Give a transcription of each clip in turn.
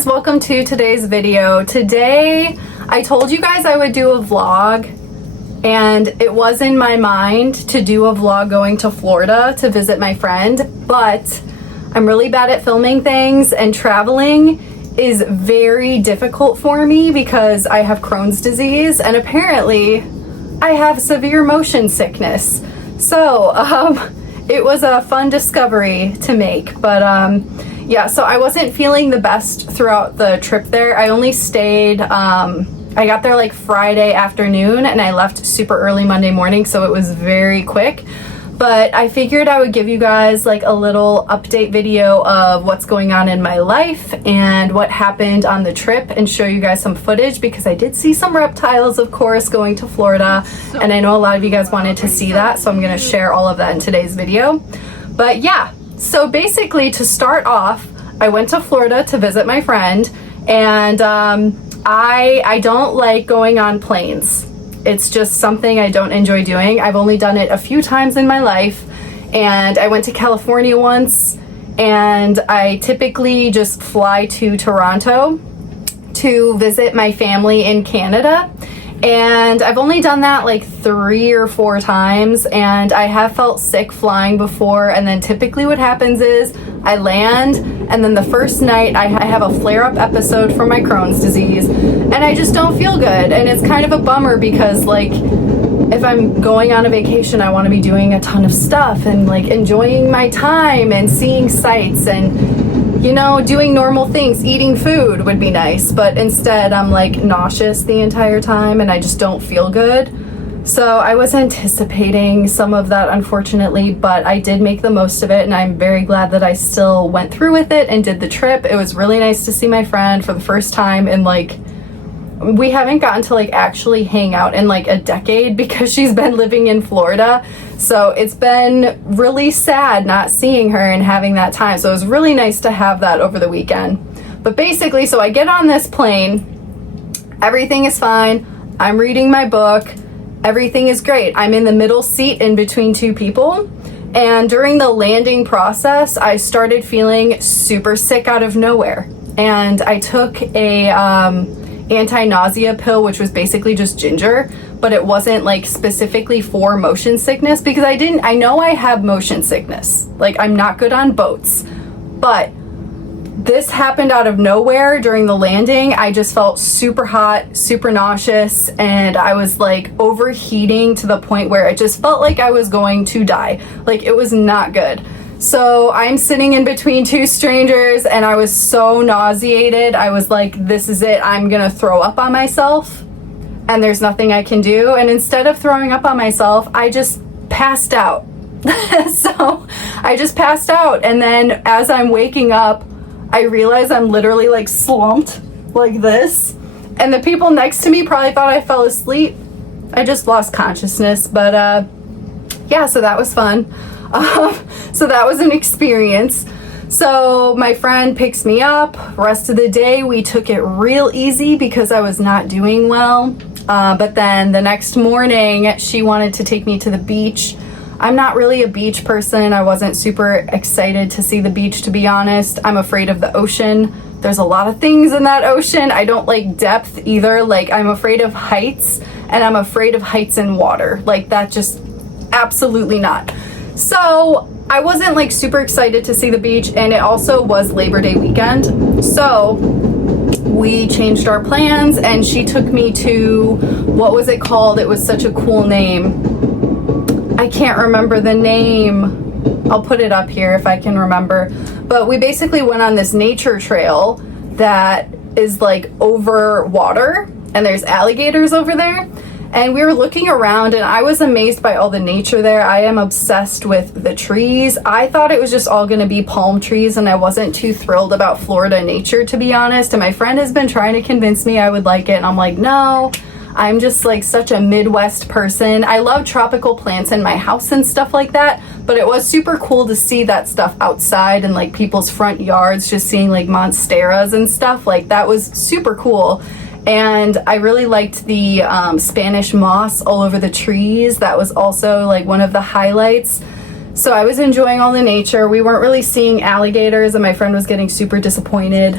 guys, welcome to today's video. Today I told you guys I would do a vlog, and it was in my mind to do a vlog going to Florida to visit my friend, but I'm really bad at filming things, and traveling is very difficult for me because I have Crohn's disease and apparently I have severe motion sickness. So it was a fun discovery to make, but yeah, so I wasn't feeling the best throughout the trip there. I only stayed, I got there like Friday afternoon and I left super early Monday morning, so it was very quick. But I figured I would give you guys like a little update video of what's going on in my life and what happened on the trip and show you guys some footage, because I did see some reptiles, of course, going to Florida, and I know a lot of you guys wanted to see that, so I'm going to share all of that in today's video. But yeah, so basically, to start off, I went to Florida to visit my friend, and I don't like going on planes. It's just something I don't enjoy doing. I've only done it a few times in my life, and I went to California once, and I typically just fly to Toronto to visit my family in Canada. And I've only done that like 3 or 4 times, and I have felt sick flying before. And then typically what happens is I land, and then the first night I have a flare-up episode from my Crohn's disease, and I just don't feel good. And it's kind of a bummer because, like, if I'm going on a vacation, I want to be doing a ton of stuff and like enjoying my time and seeing sights and, you know, doing normal things. Eating food would be nice, but instead I'm like nauseous the entire time and I just don't feel good. So I was anticipating some of that, unfortunately, but I did make the most of it, and I'm very glad that I still went through with it and did the trip. It was really nice to see my friend for the first time, and like, we haven't gotten to like actually hang out in like a decade because she's been living in Florida. So it's been really sad not seeing her and having that time. So it was really nice to have that over the weekend. But basically, so I get on this plane, everything is fine. I'm reading my book. Everything is great. I'm in the middle seat in between 2 people. And during the landing process, I started feeling super sick out of nowhere. And I took a anti-nausea pill, which was basically just ginger, but it wasn't like specifically for motion sickness, because I know I have motion sickness. Like, I'm not good on boats, but this happened out of nowhere during the landing. I just felt super hot, super nauseous, and I was like overheating to the point where it just felt like I was going to die. Like, it was not good. So I'm sitting in between 2 strangers, and I was so nauseated. I was like, this is it. I'm gonna throw up on myself, and there's nothing I can do. And instead of throwing up on myself, I just passed out. So I just passed out, and then as I'm waking up, I realize I'm literally like slumped like this, and the people next to me probably thought I fell asleep. I just lost consciousness, but yeah, so that was fun. So that was an experience. So my friend picks me up. Rest of the day we took it real easy because I was not doing well. But then the next morning she wanted to take me to the beach. I'm not really a beach person. I wasn't super excited to see the beach, to be honest. I'm afraid of the ocean. There's a lot of things in that ocean. I don't like depth either. Like, I'm afraid of heights, and I'm afraid of heights in water. Like, that just absolutely not. So I wasn't like super excited to see the beach, and it also was Labor Day weekend. So we changed our plans, and she took me to, what was it called? It was such a cool name. I can't remember the name. I'll put it up here if I can remember. But we basically went on this nature trail that is like over water, and there's alligators over there. And we were looking around, and I was amazed by all the nature there. I am obsessed with the trees. I thought it was just all gonna be palm trees, and I wasn't too thrilled about Florida nature, to be honest. And my friend has been trying to convince me I would like it, and I'm like, no. I'm just like such a Midwest person. I love tropical plants in my house and stuff like that, but it was super cool to see that stuff outside and like people's front yards, just seeing like monsteras and stuff. Like, that was super cool. And I really liked the Spanish moss all over the trees. That was also like one of the highlights. So I was enjoying all the nature. We weren't really seeing alligators, and my friend was getting super disappointed.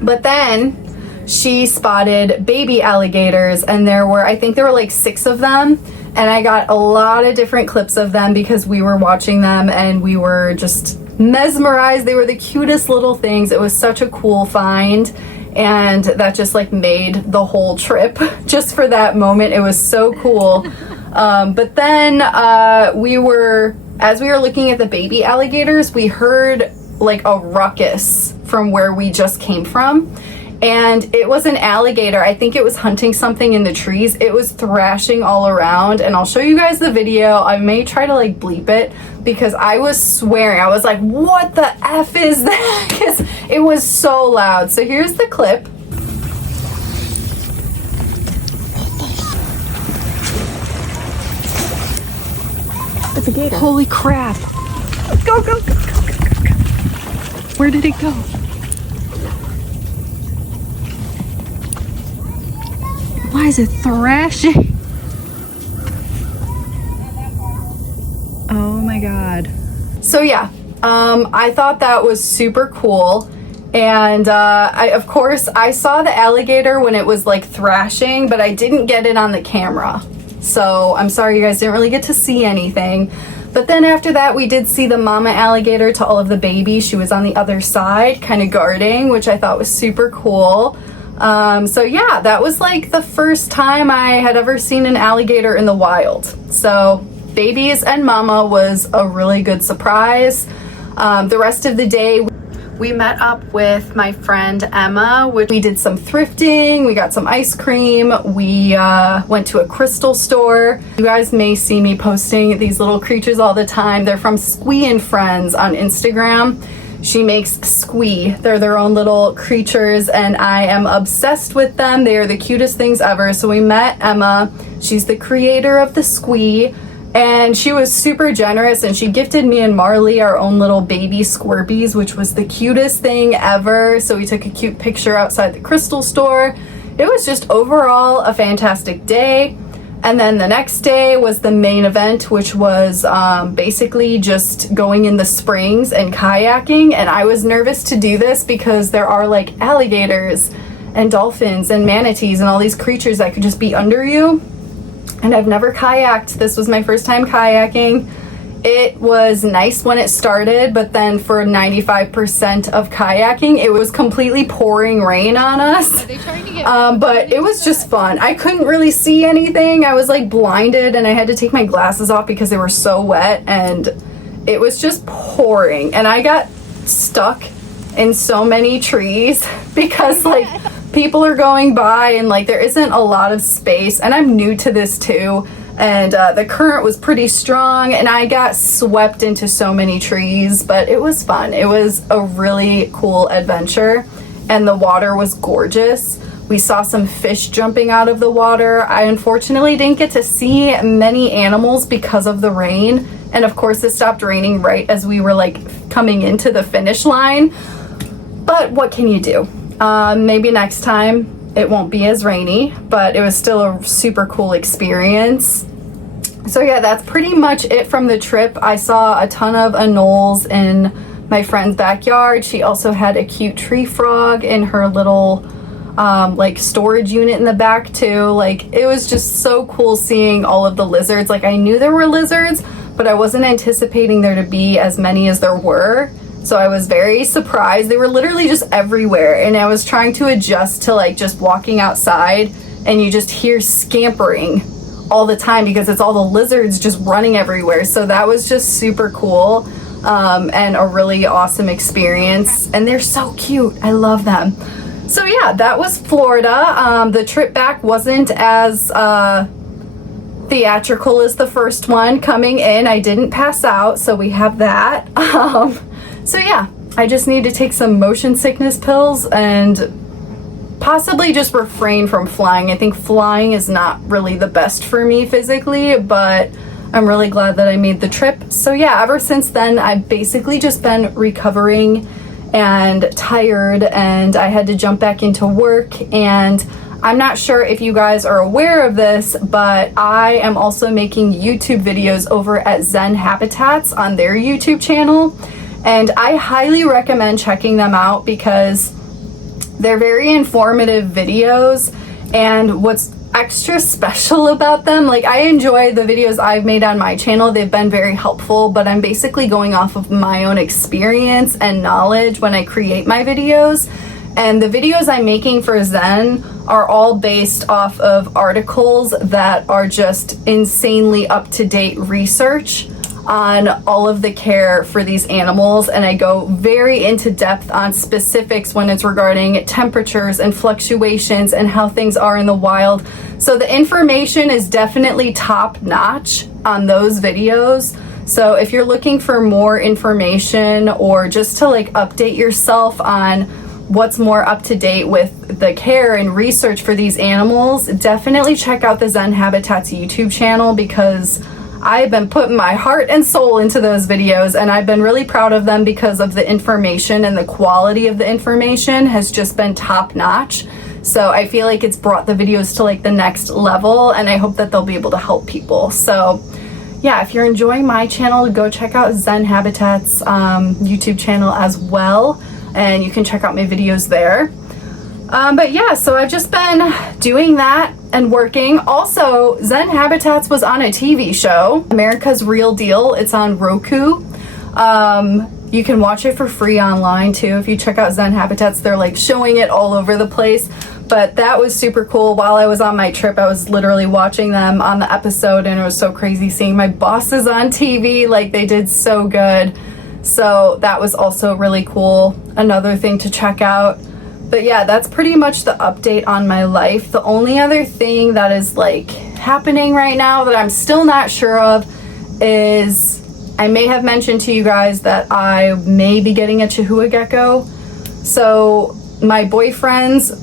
But then she spotted baby alligators, and I think there were like 6 of them. And I got a lot of different clips of them because we were watching them and we were just mesmerized. They were the cutest little things. It was such a cool find, and that just like made the whole trip just for that moment. It was so cool. But then as we were looking at the baby alligators, we heard like a ruckus from where we just came from. And it was an alligator. I think it was hunting something in the trees. It was thrashing all around, and I'll show you guys the video. I may try to like bleep it because I was swearing. I was like, what the F is that? Because it was so loud. So here's the clip. It's a gator. Holy crap. Go, go, go, go, go, go, go. Where did it go? Why is it thrashing? Oh my god. So yeah, I thought that was super cool. And of course, I saw the alligator when it was like thrashing, but I didn't get it on the camera. So I'm sorry you guys didn't really get to see anything. But then after that, we did see the mama alligator to all of the babies. She was on the other side, kind of guarding, which I thought was super cool. So yeah, that was like the first time I had ever seen an alligator in the wild. So babies and mama was a really good surprise. The rest of the day, we met up with my friend Emma, which we did some thrifting, we got some ice cream, we went to a crystal store. You guys may see me posting these little creatures all the time. They're from Squee and Friends on Instagram. She makes squee. They're their own little creatures, and I am obsessed with them. They are the cutest things ever. So we met Emma. She's the creator of the squee, and she was super generous, and she gifted me and Marley our own little baby squirpies, which was the cutest thing ever. So we took a cute picture outside the crystal store. It was just overall a fantastic day. And then the next day was the main event, which was basically just going in the springs and kayaking. And I was nervous to do this because there are like alligators and dolphins and manatees and all these creatures that could just be under you. And I've never kayaked. This was my first time kayaking. It was nice when it started, but then for 95% of kayaking, it was completely pouring rain on us. But it was just fun. I couldn't really see anything. I was like blinded, and I had to take my glasses off because they were so wet, and it was just pouring. And I got stuck in so many trees because like people are going by and like there isn't a lot of space, and I'm new to this too. And the current was pretty strong, and I got swept into so many trees, but it was fun. It was a really cool adventure, and the water was gorgeous. We saw some fish jumping out of the water. I unfortunately didn't get to see many animals because of the rain, and of course it stopped raining right as we were like coming into the finish line. But what can you do? Maybe next time it won't be as rainy, but it was still a super cool experience. So yeah, that's pretty much it from the trip. I saw a ton of anoles in my friend's backyard. She also had a cute tree frog in her little like storage unit in the back too. Like it was just so cool seeing all of the lizards. Like I knew there were lizards, but I wasn't anticipating there to be as many as there were. So I was very surprised. They were literally just everywhere, and I was trying to adjust to like just walking outside, and you just hear scampering all the time because it's all the lizards just running everywhere. So that was just super cool and a really awesome experience, and they're so cute. I love them. So yeah, that was Florida. The trip back wasn't as theatrical as the first one. Coming in, I didn't pass out, so we have that. So yeah, I just need to take some motion sickness pills and possibly just refrain from flying. I think flying is not really the best for me physically, but I'm really glad that I made the trip. So yeah, ever since then, I've basically just been recovering and tired, and I had to jump back into work. And I'm not sure if you guys are aware of this, but I am also making YouTube videos over at Zen Habitats on their YouTube channel. And I highly recommend checking them out because They're very informative videos, and what's extra special about them, like, I enjoy the videos I've made on my channel. They've been very helpful, but I'm basically going off of my own experience and knowledge when I create my videos. And the videos I'm making for Zen are all based off of articles that are just insanely up-to-date research on all of the care for these animals, and I go very into depth on specifics when it's regarding temperatures and fluctuations and how things are in the wild. So the information is definitely top notch on those videos. So if you're looking for more information or just to like update yourself on what's more up to date with the care and research for these animals, definitely check out the Zen Habitats YouTube channel, because I've been putting my heart and soul into those videos, and I've been really proud of them because of the information, and the quality of the information has just been top notch. So I feel like it's brought the videos to like the next level, and I hope that they'll be able to help people. So yeah, if you're enjoying my channel, go check out Zen Habitats YouTube channel as well, and you can check out my videos there. But yeah, so I've just been doing that and working. Also, Zen Habitats was on a TV show, America's Real Deal. It's on Roku. You can watch it for free online too. If you check out Zen Habitats, they're like showing it all over the place. But that was super cool. While I was on my trip, I was literally watching them on the episode, and it was so crazy seeing my bosses on TV. Like, they did so good. So that was also really cool. Another thing to check out. But yeah, that's pretty much the update on my life. The only other thing that is like happening right now that I'm still not sure of is, I may have mentioned to you guys that I may be getting a Chihuahua gecko. So my boyfriend's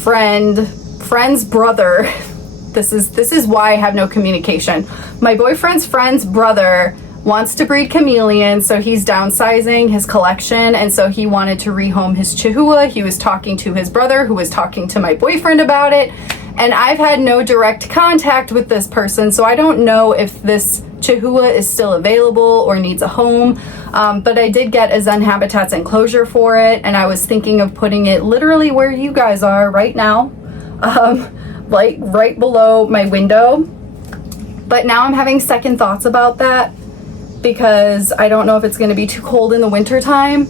friend's brother, this is why I have no communication. My boyfriend's friend's brother wants to breed chameleons, so he's downsizing his collection, and so he wanted to rehome his Chihuahua. He was talking to his brother, who was talking to my boyfriend about it, and I've had no direct contact with this person, so I don't know if this Chihuahua is still available or needs a home. But I did get a Zen Habitats enclosure for it, and I was thinking of putting it literally where you guys are right now, like right below my window. But now I'm having second thoughts about that, because I don't know if it's going to be too cold in the winter time.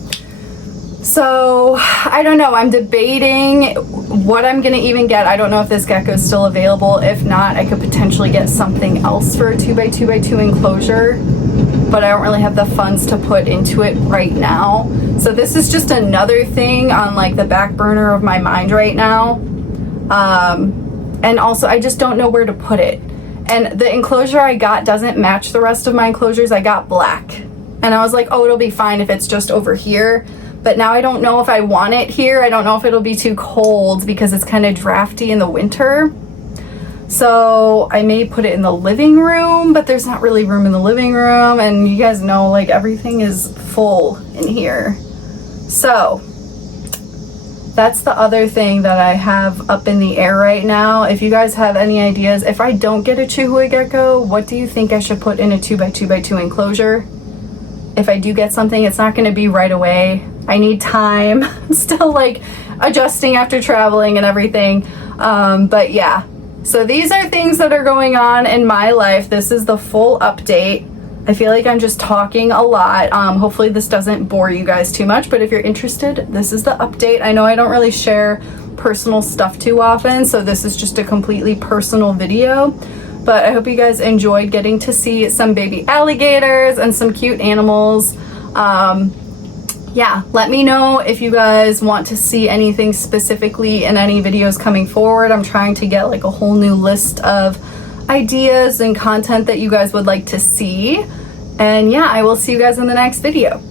So I don't know. I'm debating what I'm going to even get. I don't know if this gecko is still available. If not, I could potentially get something else for a 2x2x2 enclosure, but I don't really have the funds to put into it right now. So this is just another thing on like the back burner of my mind right now. And also I just don't know where to put it. And the enclosure I got doesn't match the rest of my enclosures. I got black. And I was like, oh, it'll be fine if it's just over here. But now I don't know if I want it here. I don't know if it'll be too cold because it's kind of drafty in the winter. So I may put it in the living room, but there's not really room in the living room. And you guys know, like, everything is full in here. So that's the other thing that I have up in the air right now. If you guys have any ideas, if I don't get a Chihuahua gecko, what do you think I should put in a 2x2x2 enclosure? If I do get something, it's not going to be right away. I need time. I'm still like adjusting after traveling and everything. But yeah, so these are things that are going on in my life. This is the full update. I feel like I'm just talking a lot. Hopefully this doesn't bore you guys too much, but if you're interested, this is the update. I know I don't really share personal stuff too often, so this is just a completely personal video, but I hope you guys enjoyed getting to see some baby alligators and some cute animals. Yeah, let me know if you guys want to see anything specifically in any videos coming forward. I'm trying to get like a whole new list of ideas and content that you guys would like to see. And yeah, I will see you guys in the next video.